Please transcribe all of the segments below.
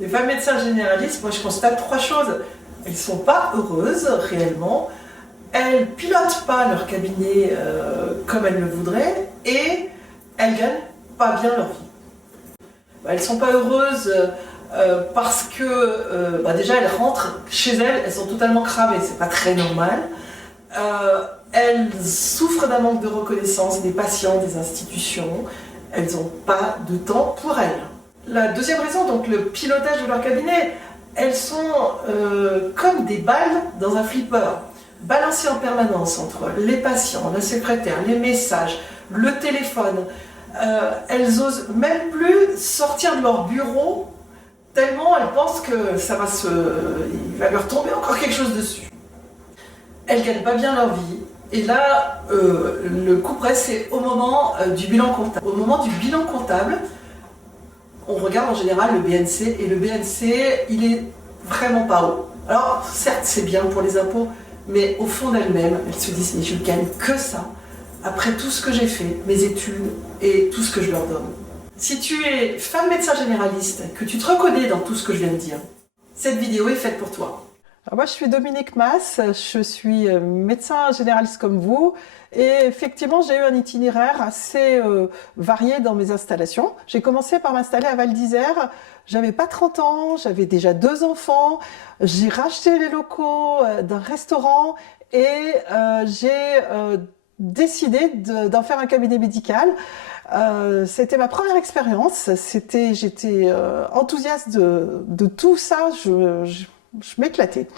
Les femmes médecins généralistes, moi je constate trois choses. Elles ne sont pas heureuses réellement, elles ne pilotent pas leur cabinet comme elles le voudraient et elles ne gagnent pas bien leur vie. Elles ne sont pas heureuses parce que déjà elles rentrent chez elles, elles sont totalement cramées, c'est pas très normal. Elles souffrent d'un manque de reconnaissance des patients, des institutions, elles n'ont pas de temps pour elles. La deuxième raison, donc le pilotage de leur cabinet, elles sont comme des balles dans un flipper, balancées en permanence entre les patients, la secrétaire, les messages, le téléphone. Elles osent même plus sortir de leur bureau tellement elles pensent que il va leur tomber encore quelque chose dessus. Elles ne gagnent pas bien leur vie. Et là, le coup près, c'est au moment du bilan comptable. Au moment du bilan comptable, on regarde en général le BNC, et le BNC, il est vraiment pas haut. Alors, certes, c'est bien pour les impôts, mais au fond d'elles-mêmes, elles se disent, mais je ne gagne que ça, après tout ce que j'ai fait, mes études et tout ce que je leur donne. Si tu es femme médecin généraliste, que tu te reconnais dans tout ce que je viens de dire, cette vidéo est faite pour toi. Alors moi, je suis Dominique Mas, je suis médecin généraliste comme vous, et effectivement, j'ai eu un itinéraire assez varié dans mes installations. J'ai commencé par m'installer à Val d'Isère, j'avais pas 30 ans, j'avais déjà 2 enfants, j'ai racheté les locaux d'un restaurant et j'ai décidé d'en faire un cabinet médical. C'était ma première expérience, j'étais enthousiaste de tout ça, je m'éclatais.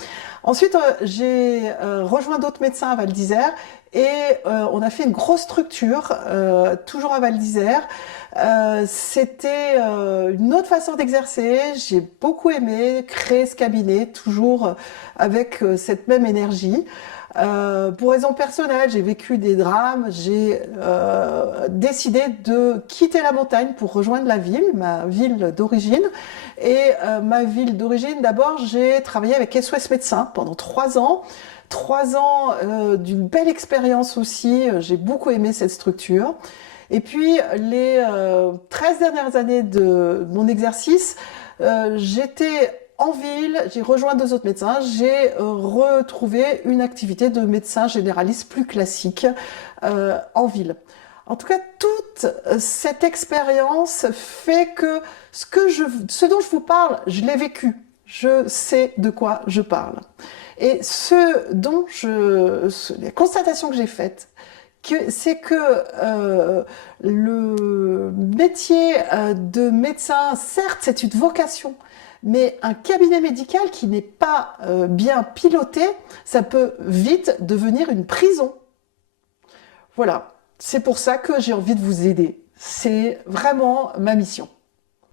Ensuite, j'ai rejoint d'autres médecins à Val d'Isère et on a fait une grosse structure, toujours à Val d'Isère. C'était une autre façon d'exercer. J'ai beaucoup aimé créer ce cabinet, toujours avec cette même énergie. Pour raison personnelle, j'ai vécu des drames, j'ai décidé de quitter la montagne pour rejoindre la ville, ma ville d'origine. Et ma ville d'origine, d'abord, j'ai travaillé avec SOS Médecins pendant 3 ans. 3 ans d'une belle expérience aussi, j'ai beaucoup aimé cette structure. Et puis, les 13 dernières années de mon exercice, j'étais en ville, j'ai rejoint 2 autres médecins, j'ai retrouvé une activité de médecin généraliste plus classique en ville. En tout cas, toute cette expérience fait que ce dont je vous parle, je l'ai vécu. Je sais de quoi je parle. Et les constatations que j'ai faites, c'est que le métier de médecin, certes, c'est une vocation, mais un cabinet médical qui n'est pas bien piloté, ça peut vite devenir une prison. Voilà, c'est pour ça que j'ai envie de vous aider. C'est vraiment ma mission.